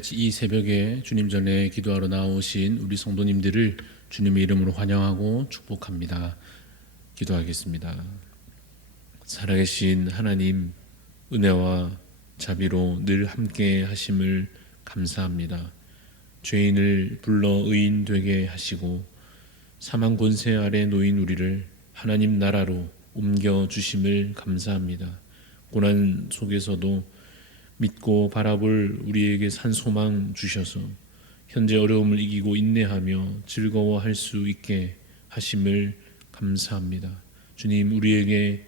같이 이 새벽에 주님 전에 기도하러 나오신 우리 성도님들을 주님의 이름으로 환영하고 축복합니다. 기도하겠습니다. 살아계신 하나님, 은혜와 자비로 늘 함께 하심을 감사합니다. 죄인을 불러 의인 되게 하시고 사망 권세 아래 놓인 우리를 하나님 나라로 옮겨 주심을 감사합니다. 고난 속에서도 믿고 바라볼 우리에게 산 소망 주셔서 현재 어려움을 이기고 인내하며 즐거워할 수 있게 하심을 감사합니다. 주님, 우리에게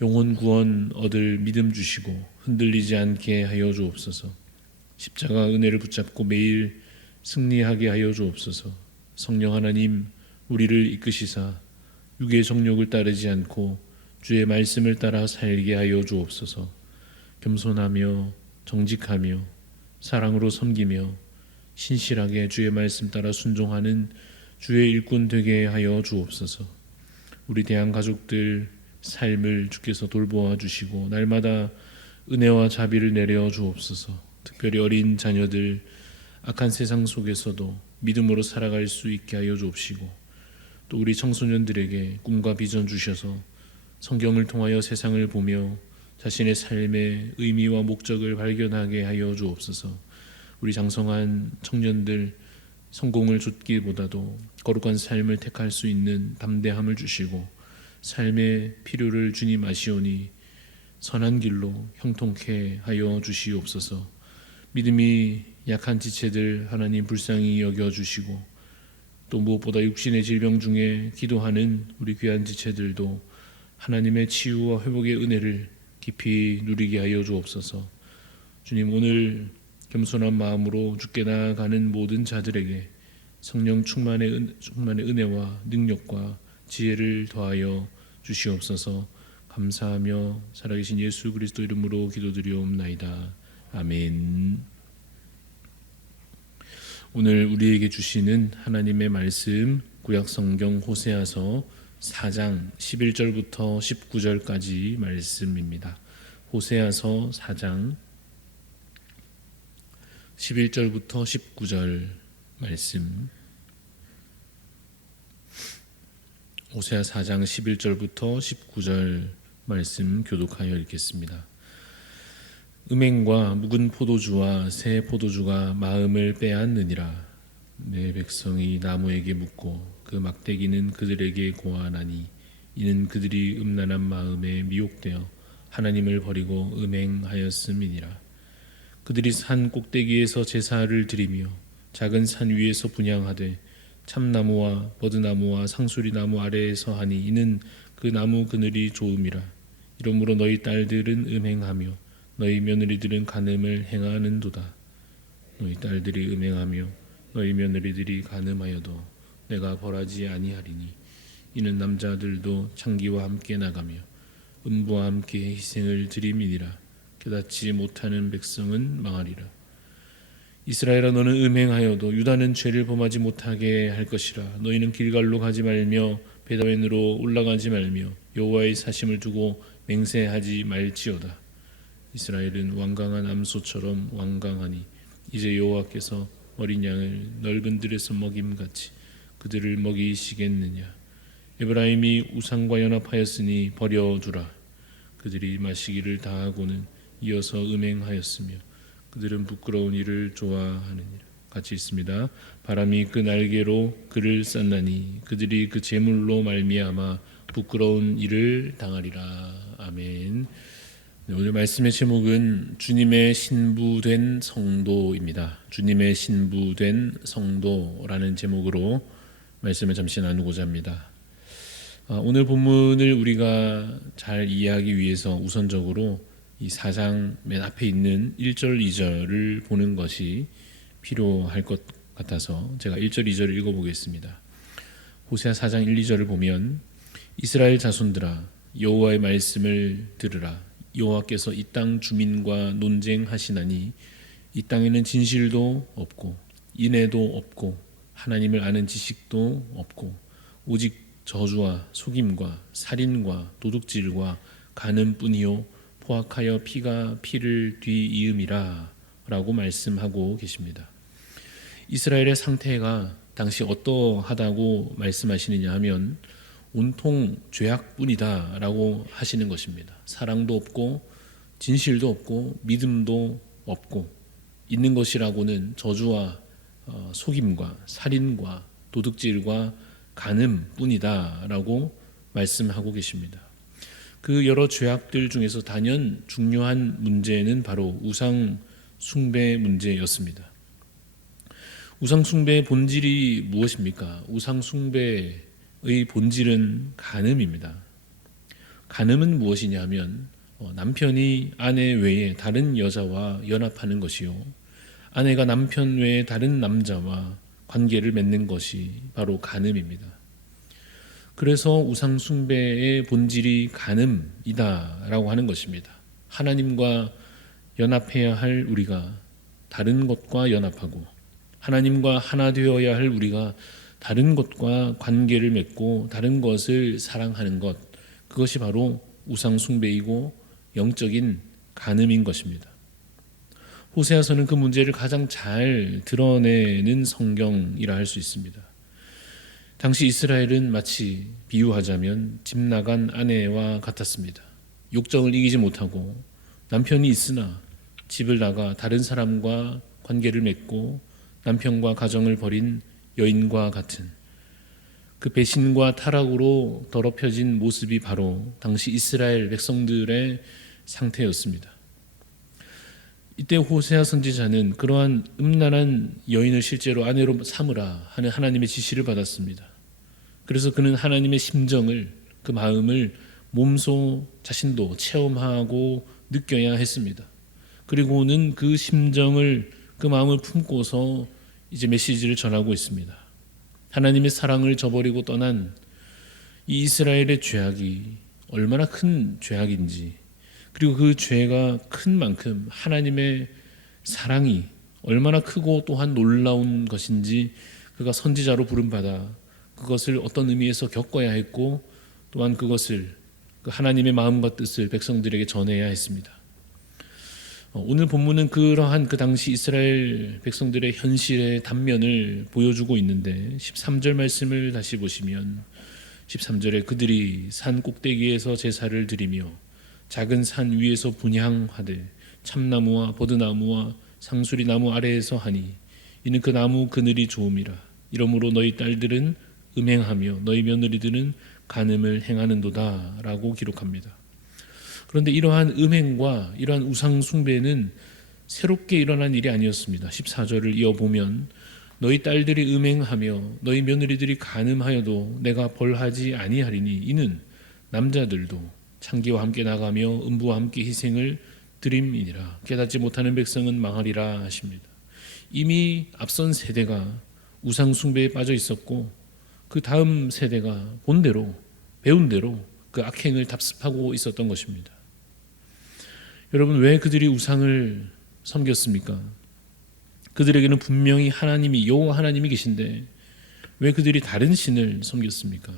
영혼 구원 얻을 믿음 주시고 흔들리지 않게 하여 주옵소서. 십자가 은혜를 붙잡고 매일 승리하게 하여 주옵소서. 성령 하나님, 우리를 이끄시사 육의 정욕을 따르지 않고 주의 말씀을 따라 살게 하여 주옵소서. 겸손하며 정직하며 사랑으로 섬기며 신실하게 주의 말씀 따라 순종하는 주의 일꾼 되게 하여 주옵소서. 우리 대한 가족들 삶을 주께서 돌보아 주시고 날마다 은혜와 자비를 내려 주옵소서. 특별히 어린 자녀들 악한 세상 속에서도 믿음으로 살아갈 수 있게 하여 주옵시고, 또 우리 청소년들에게 꿈과 비전 주셔서 성경을 통하여 세상을 보며 자신의 삶의 의미와 목적을 발견하게 하여 주옵소서. 우리 장성한 청년들 성공을 좇기보다도 거룩한 삶을 택할 수 있는 담대함을 주시고 삶의 필요를 주님 아시오니 선한 길로 형통케 하여 주시옵소서. 믿음이 약한 지체들 하나님 불쌍히 여겨주시고, 또 무엇보다 육신의 질병 중에 기도하는 우리 귀한 지체들도 하나님의 치유와 회복의 은혜를 깊이 누리게 하여 주옵소서. 주님, 오늘 겸손한 마음으로 주께 나아가는 모든 자들에게 성령 충만의 은혜와 능력과 지혜를 더하여 주시옵소서. 감사하며 살아계신 예수 그리스도 이름으로 기도드리옵나이다. 아멘. 오늘 우리에게 주시는 하나님의 말씀, 구약 성경 호세아서 4장 11절부터 19절까지 말씀입니다. 호세아서 4장 11절부터 19절 말씀. 호세아 4장 11절부터 19절 말씀 교독하여 읽겠습니다. 음행과 묵은 포도주와 새 포도주가 마음을 빼앗느니라. 내 백성이 나무에게 묻고 그 막대기는 그들에게 고하나니 이는 그들이 음란한 마음에 미혹되어 하나님을 버리고 음행하였음이니라. 그들이 산 꼭대기에서 제사를 드리며 작은 산 위에서 분향하되 참나무와 버드나무와 상수리나무 아래에서 하니 이는 그 나무 그늘이 좋음이라. 이러므로 너희 딸들은 음행하며 너희 며느리들은 간음을 행하는도다. 너희 딸들이 음행하며 너희 며느리들이 간음하여도 내가 벌하지 아니하리니 이는 남자들도 창기와 함께 나가며 음부와 함께 희생을 드림이니라. 깨닫지 못하는 백성은 망하리라. 이스라엘아, 너는 음행하여도 유다는 죄를 범하지 못하게 할 것이라. 너희는 길갈로 가지 말며 베다웬으로 올라가지 말며 여호와의 사심을 두고 맹세하지 말지어다. 이스라엘은 완강한 암소처럼 완강하니 이제 여호와께서 어린 양을 넓은 들에서 먹임같이 그들을 먹이시겠느냐. 에브라임이 우상과 연합하였으니 버려두라. 그들이 마시기를 다하고는 이어서 음행하였으며 그들은 부끄러운 일을 좋아하느니라. 같이 있습니다. 바람이 그 날개로 그를 쌌나니 그들이 그 재물로 말미암아 부끄러운 일을 당하리라. 아멘. 오늘 말씀의 제목은 주님의 신부된 성도입니다. 주님의 신부된 성도라는 제목으로 말씀을 잠시 나누고자 합니다. 오늘 본문을 우리가 잘 이해하기 위해서 우선적으로 이 4장 맨 앞에 있는 1절, 2절을 보는 것이 필요할 것 같아서 제가 1절, 2절을 읽어보겠습니다. 호세아 4장 1, 2절을 보면 이스라엘 자손들아 여호와의 말씀을 들으라. 여호와께서 이 땅 주민과 논쟁하시나니 이 땅에는 진실도 없고 인애도 없고 하나님을 아는 지식도 없고 오직 저주와 속임과 살인과 도둑질과 간음뿐이요 포악하여 피가 피를 뒤이음이라 라고 말씀하고 계십니다. 이스라엘의 상태가 당시 어떠하다고 말씀하시느냐 하면 온통 죄악뿐이다 라고 하시는 것입니다. 사랑도 없고 진실도 없고 믿음도 없고 있는 것이라고는 저주와 속임과 살인과 도둑질과 간음뿐이다 라고 말씀하고 계십니다. 그 여러 죄악들 중에서 단연 중요한 문제는 바로 우상 숭배 문제였습니다. 우상 숭배의 본질이 무엇입니까? 우상 숭배의 본질은 간음입니다. 간음은 무엇이냐 하면 남편이 아내 외에 다른 여자와 연합하는 것이요, 아내가 남편 외에 다른 남자와 관계를 맺는 것이 바로 간음입니다. 그래서 우상 숭배의 본질이 간음이다라고 하는 것입니다. 하나님과 연합해야 할 우리가 다른 것과 연합하고 하나님과 하나 되어야 할 우리가 다른 것과 관계를 맺고 다른 것을 사랑하는 것, 그것이 바로 우상 숭배이고 영적인 간음인 것입니다. 호세아서는 그 문제를 가장 잘 드러내는 성경이라 할 수 있습니다. 당시 이스라엘은 마치 비유하자면 집 나간 아내와 같았습니다. 욕정을 이기지 못하고 남편이 있으나 집을 나가 다른 사람과 관계를 맺고 남편과 가정을 벌인 여인과 같은 그 배신과 타락으로 더럽혀진 모습이 바로 당시 이스라엘 백성들의 상태였습니다. 이때 호세아 선지자는 그러한 음란한 여인을 실제로 아내로 삼으라 하는 하나님의 지시를 받았습니다. 그래서 그는 하나님의 심정을, 그 마음을 몸소 자신도 체험하고 느껴야 했습니다. 그리고는 그 심정을, 그 마음을 품고서 이제 메시지를 전하고 있습니다. 하나님의 사랑을 저버리고 떠난 이 이스라엘의 죄악이 얼마나 큰 죄악인지, 그리고 그 죄가 큰 만큼 하나님의 사랑이 얼마나 크고 또한 놀라운 것인지 그가 선지자로 부름받아 그것을 어떤 의미에서 겪어야 했고 또한 그것을 그 하나님의 마음과 뜻을 백성들에게 전해야 했습니다. 오늘 본문은 그러한 그 당시 이스라엘 백성들의 현실의 단면을 보여주고 있는데 13절 말씀을 다시 보시면 13절에 그들이 산 꼭대기에서 제사를 드리며 작은 산 위에서 분향하되 참나무와 버드나무와 상수리 나무 아래에서 하니 이는 그 나무 그늘이 좋음이라. 이러므로 너희 딸들은 음행하며 너희 며느리들은 간음을 행하는도다 라고 기록합니다. 그런데 이러한 음행과 이러한 우상 숭배는 새롭게 일어난 일이 아니었습니다. 14절을 이어보면 너희 딸들이 음행하며 너희 며느리들이 간음하여도 내가 벌하지 아니하리니 이는 남자들도 창기와 함께 나가며 음부와 함께 희생을 드림이니라. 깨닫지 못하는 백성은 망하리라 하십니다. 이미 앞선 세대가 우상 숭배에 빠져 있었고 그 다음 세대가 본 대로 배운 대로 그 악행을 답습하고 있었던 것입니다. 여러분, 왜 그들이 우상을 섬겼습니까? 그들에게는 분명히 하나님이, 여호와 하나님이 계신데 왜 그들이 다른 신을 섬겼습니까?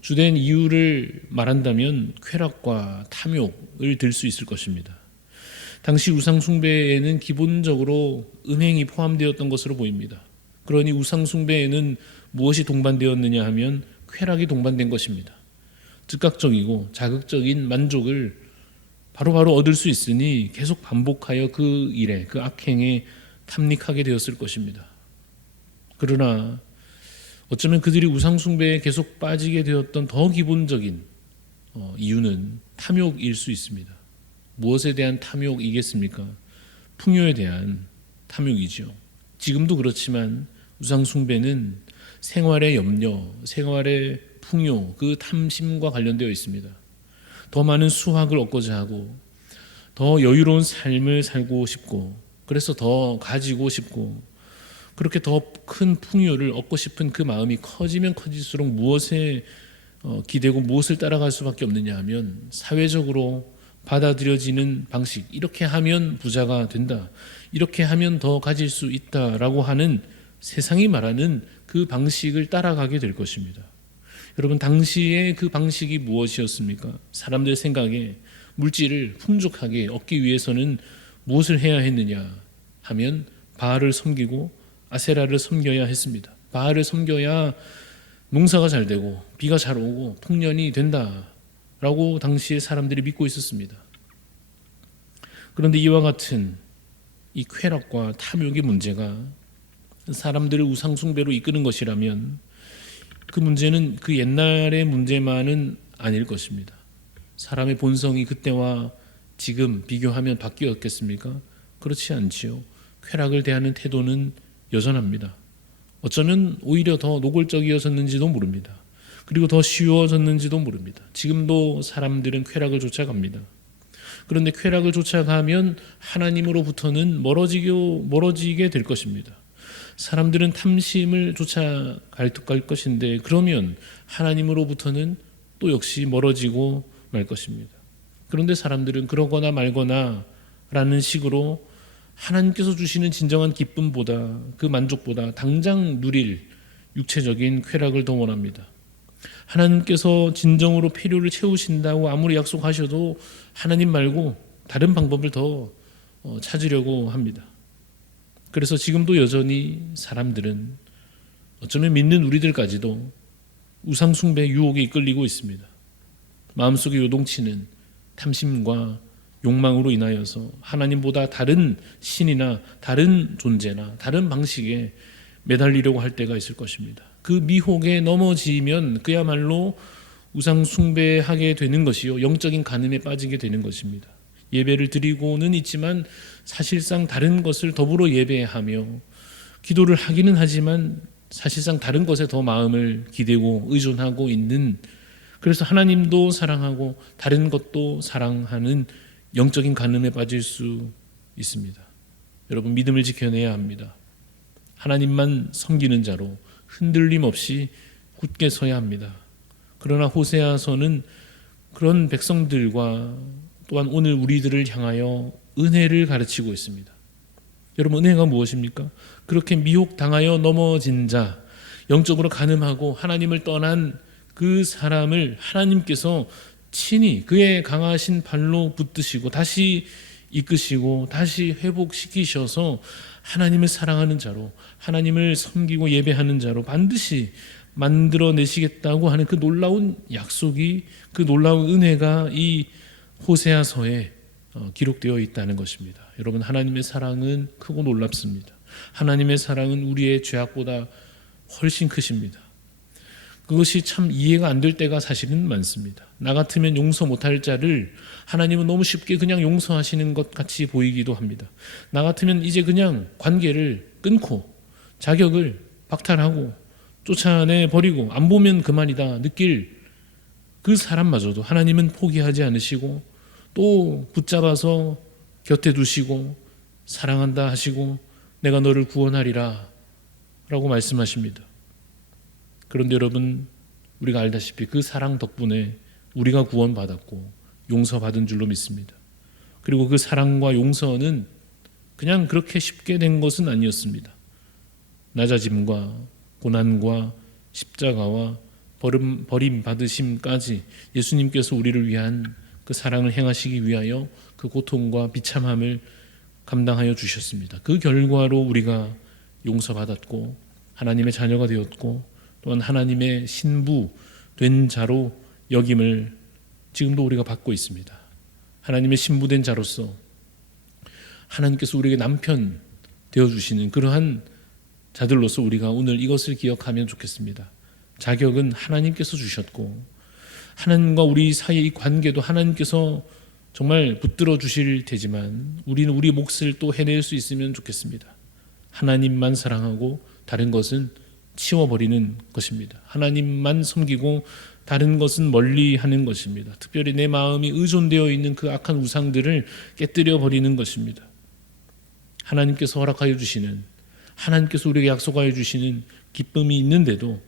주된 이유를 말한다면 쾌락과 탐욕을 들 수 있을 것입니다. 당시 우상 숭배에는 기본적으로 음행이 포함되었던 것으로 보입니다. 그러니 우상 숭배에는 무엇이 동반되었느냐 하면 쾌락이 동반된 것입니다. 즉각적이고 자극적인 만족을 바로바로 얻을 수 있으니 계속 반복하여 그 일에, 그 악행에 탐닉하게 되었을 것입니다. 그러나 어쩌면 그들이 우상 숭배에 계속 빠지게 되었던 더 기본적인 이유는 탐욕일 수 있습니다. 무엇에 대한 탐욕이겠습니까? 풍요에 대한 탐욕이죠. 지금도 그렇지만 우상 숭배는 생활의 염려, 생활의 풍요, 그 탐심과 관련되어 있습니다. 더 많은 수확을 얻고자 하고 더 여유로운 삶을 살고 싶고 그래서 더 가지고 싶고 그렇게 더 큰 풍요를 얻고 싶은 그 마음이 커지면 커질수록 무엇에 기대고 무엇을 따라갈 수밖에 없느냐 하면 사회적으로 받아들여지는 방식, 이렇게 하면 부자가 된다, 이렇게 하면 더 가질 수 있다라고 하는 세상이 말하는 그 방식을 따라가게 될 것입니다. 여러분, 당시에 그 방식이 무엇이었습니까? 사람들 생각에 물질을 풍족하게 얻기 위해서는 무엇을 해야 했느냐 하면 바알을 섬기고 아세라를 섬겨야 했습니다. 바알을 섬겨야 농사가 잘 되고 비가 잘 오고 풍년이 된다라고 당시에 사람들이 믿고 있었습니다. 그런데 이와 같은 이 쾌락과 탐욕의 문제가 사람들을 우상숭배로 이끄는 것이라면 그 문제는 그 옛날의 문제만은 아닐 것입니다. 사람의 본성이 그때와 지금 비교하면 바뀌었겠습니까? 그렇지 않지요. 쾌락을 대하는 태도는 여전합니다. 어쩌면 오히려 더 노골적이어졌는지도 모릅니다. 그리고 더 쉬워졌는지도 모릅니다. 지금도 사람들은 쾌락을 쫓아갑니다. 그런데 쾌락을 쫓아가면 하나님으로부터는 멀어지게 될 것입니다. 사람들은 탐심을 쫓아갈 것인데 그러면 하나님으로부터는 또 역시 멀어지고 말 것입니다. 그런데 사람들은 그러거나 말거나 라는 식으로 하나님께서 주시는 진정한 기쁨보다 그 만족보다 당장 누릴 육체적인 쾌락을 더 원합니다. 하나님께서 진정으로 필요를 채우신다고 아무리 약속하셔도 하나님 말고 다른 방법을 더 찾으려고 합니다. 그래서 지금도 여전히 사람들은 어쩌면 믿는 우리들까지도 우상숭배 유혹에 이끌리고 있습니다. 마음속에 요동치는 탐심과 욕망으로 인하여서 하나님보다 다른 신이나 다른 존재나 다른 방식에 매달리려고 할 때가 있을 것입니다. 그 미혹에 넘어지면 그야말로 우상숭배하게 되는 것이요, 영적인 간음에 빠지게 되는 것입니다. 예배를 드리고는 있지만 사실상 다른 것을 더불어 예배하며 기도를 하기는 하지만 사실상 다른 것에 더 마음을 기대고 의존하고 있는, 그래서 하나님도 사랑하고 다른 것도 사랑하는 영적인 간음에 빠질 수 있습니다. 여러분, 믿음을 지켜내야 합니다. 하나님만 섬기는 자로 흔들림 없이 굳게 서야 합니다. 그러나 호세아서는 그런 백성들과 또한 오늘 우리들을 향하여 은혜를 가르치고 있습니다. 여러분, 은혜가 무엇입니까? 그렇게 미혹당하여 넘어진 자, 영적으로 간음하고 하나님을 떠난 그 사람을 하나님께서 친히 그의 강하신 발로 붙드시고 다시 이끄시고 다시 회복시키셔서 하나님을 사랑하는 자로, 하나님을 섬기고 예배하는 자로 반드시 만들어내시겠다고 하는 그 놀라운 약속이, 그 놀라운 은혜가 이 호세아서에 기록되어 있다는 것입니다. 여러분, 하나님의 사랑은 크고 놀랍습니다. 하나님의 사랑은 우리의 죄악보다 훨씬 크십니다. 그것이 참 이해가 안 될 때가 사실은 많습니다. 나 같으면 용서 못할 자를 하나님은 너무 쉽게 그냥 용서하시는 것 같이 보이기도 합니다. 나 같으면 이제 그냥 관계를 끊고 자격을 박탈하고 쫓아내 버리고 안 보면 그만이다 느낄 그 사람마저도 하나님은 포기하지 않으시고 또 붙잡아서 곁에 두시고 사랑한다 하시고 내가 너를 구원하리라 라고 말씀하십니다. 그런데 여러분, 우리가 알다시피 그 사랑 덕분에 우리가 구원받았고 용서받은 줄로 믿습니다. 그리고 그 사랑과 용서는 그냥 그렇게 쉽게 된 것은 아니었습니다. 낮아짐과 고난과 십자가와 버림받으심까지 예수님께서 우리를 위한 그 사랑을 행하시기 위하여 그 고통과 비참함을 감당하여 주셨습니다. 그 결과로 우리가 용서받았고 하나님의 자녀가 되었고 또한 하나님의 신부 된 자로 여김을 지금도 우리가 받고 있습니다. 하나님의 신부된 자로서 하나님께서 우리에게 남편 되어주시는 그러한 자들로서 우리가 오늘 이것을 기억하면 좋겠습니다. 자격은 하나님께서 주셨고 하나님과 우리 사이의 이 관계도 하나님께서 정말 붙들어 주실 테지만 우리는 우리 몫을 또 해낼 수 있으면 좋겠습니다. 하나님만 사랑하고 다른 것은 치워버리는 것입니다. 하나님만 섬기고 다른 것은 멀리하는 것입니다. 특별히 내 마음이 의존되어 있는 그 악한 우상들을 깨뜨려 버리는 것입니다. 하나님께서 허락하여 주시는, 하나님께서 우리에게 약속하여 주시는 기쁨이 있는데도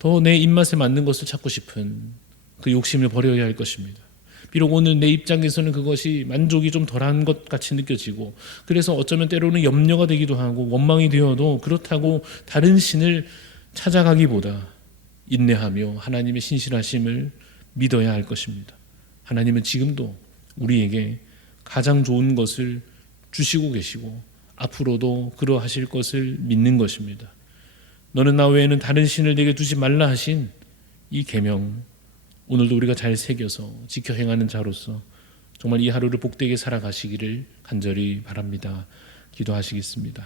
더 내 입맛에 맞는 것을 찾고 싶은 그 욕심을 버려야 할 것입니다. 비록 오늘 내 입장에서는 그것이 만족이 좀 덜한 것 같이 느껴지고 그래서 어쩌면 때로는 염려가 되기도 하고 원망이 되어도 그렇다고 다른 신을 찾아가기보다 인내하며 하나님의 신실하심을 믿어야 할 것입니다. 하나님은 지금도 우리에게 가장 좋은 것을 주시고 계시고 앞으로도 그러하실 것을 믿는 것입니다. 너는 나 외에는 다른 신을 내게 두지 말라 하신 이 계명, 오늘도 우리가 잘 새겨서 지켜 행하는 자로서 정말 이 하루를 복되게 살아가시기를 간절히 바랍니다. 기도하시겠습니다.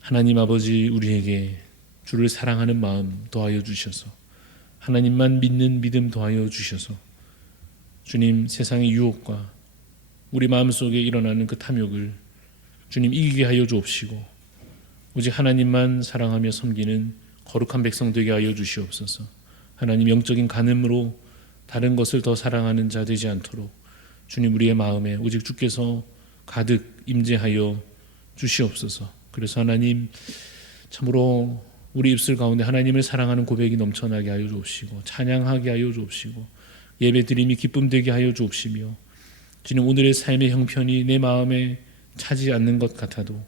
하나님 아버지, 우리에게 주를 사랑하는 마음 더하여 주셔서 하나님만 믿는 믿음 더하여 주셔서 주님, 세상의 유혹과 우리 마음속에 일어나는 그 탐욕을 주님 이기게 하여 주옵시고 오직 하나님만 사랑하며 섬기는 거룩한 백성 되게 하여 주시옵소서. 하나님, 영적인 간음으로 다른 것을 더 사랑하는 자 되지 않도록 주님, 우리의 마음에 오직 주께서 가득 임재하여 주시옵소서. 그래서 하나님, 참으로 우리 입술 가운데 하나님을 사랑하는 고백이 넘쳐나게 하여 주옵시고 찬양하게 하여 주옵시고 예배드림이 기쁨 되게 하여 주옵시며 주님, 오늘의 삶의 형편이 내 마음에 차지 않는 것 같아도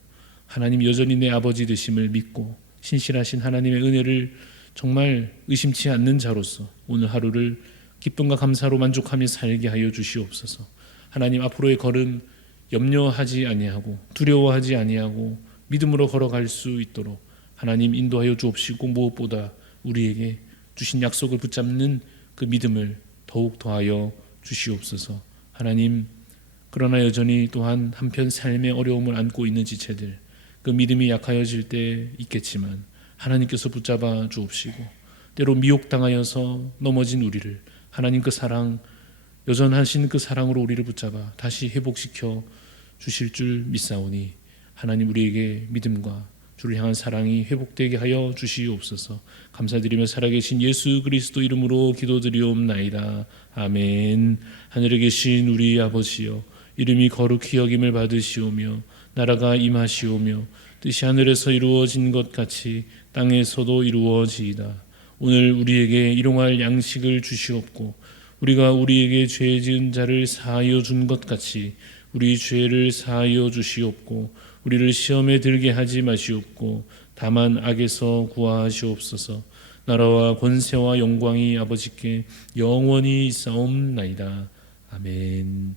하나님 여전히 내 아버지 되심을 믿고 신실하신 하나님의 은혜를 정말 의심치 않는 자로서 오늘 하루를 기쁨과 감사로 만족하며 살게 하여 주시옵소서. 하나님, 앞으로의 걸음 염려하지 아니하고 두려워하지 아니하고 믿음으로 걸어갈 수 있도록 하나님 인도하여 주옵시고 무엇보다 우리에게 주신 약속을 붙잡는 그 믿음을 더욱 더하여 주시옵소서. 하나님, 그러나 여전히 또한 한편 삶의 어려움을 안고 있는 지체들, 그 믿음이 약하여질 때 있겠지만 하나님께서 붙잡아 주옵시고 때로 미혹당하여서 넘어진 우리를 하나님 그 사랑, 여전하신 그 사랑으로 우리를 붙잡아 다시 회복시켜 주실 줄 믿사오니 하나님, 우리에게 믿음과 주를 향한 사랑이 회복되게 하여 주시옵소서. 감사드리며 살아계신 예수 그리스도 이름으로 기도드리옵나이다. 아멘. 하늘에 계신 우리 아버지여, 이름이 거룩히 여김을 받으시오며 나라가 임하시오며 뜻이 하늘에서 이루어진 것 같이 땅에서도 이루어지이다. 오늘 우리에게 일용할 양식을 주시옵고 우리가 우리에게 죄 지은 자를 사하여 준 것 같이 우리 죄를 사하여 주시옵고 우리를 시험에 들게 하지 마시옵고 다만 악에서 구하시옵소서. 나라와 권세와 영광이 아버지께 영원히 있사옵나이다. 아멘.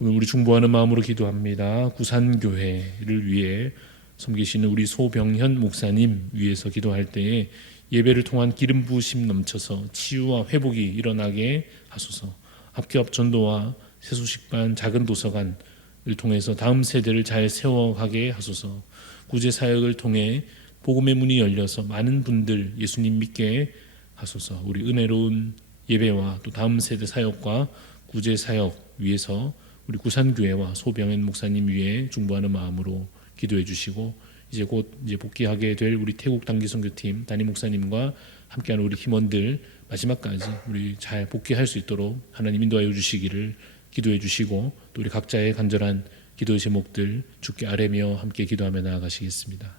오늘 우리 중보하는 마음으로 기도합니다. 구산교회를 위해 섬기시는 우리 소병현 목사님 위해서 기도할 때에 예배를 통한 기름 부으심 넘쳐서 치유와 회복이 일어나게 하소서. 합기업 전도와 세수식반 작은 도서관을 통해서 다음 세대를 잘 세워가게 하소서. 구제 사역을 통해 복음의 문이 열려서 많은 분들 예수님 믿게 하소서. 우리 은혜로운 예배와 또 다음 세대 사역과 구제 사역 위해서 우리 구산교회와 소병현 목사님 위해 중보하는 마음으로 기도해 주시고 이제 곧 복귀하게 될 우리 태국 단기선교팀 담임 목사님과 함께하는 우리 팀원들 마지막까지 우리 잘 복귀할 수 있도록 하나님 인도하여 주시기를 기도해 주시고 또 우리 각자의 간절한 기도의 제목들 주께 아뢰며 함께 기도하며 나아가시겠습니다.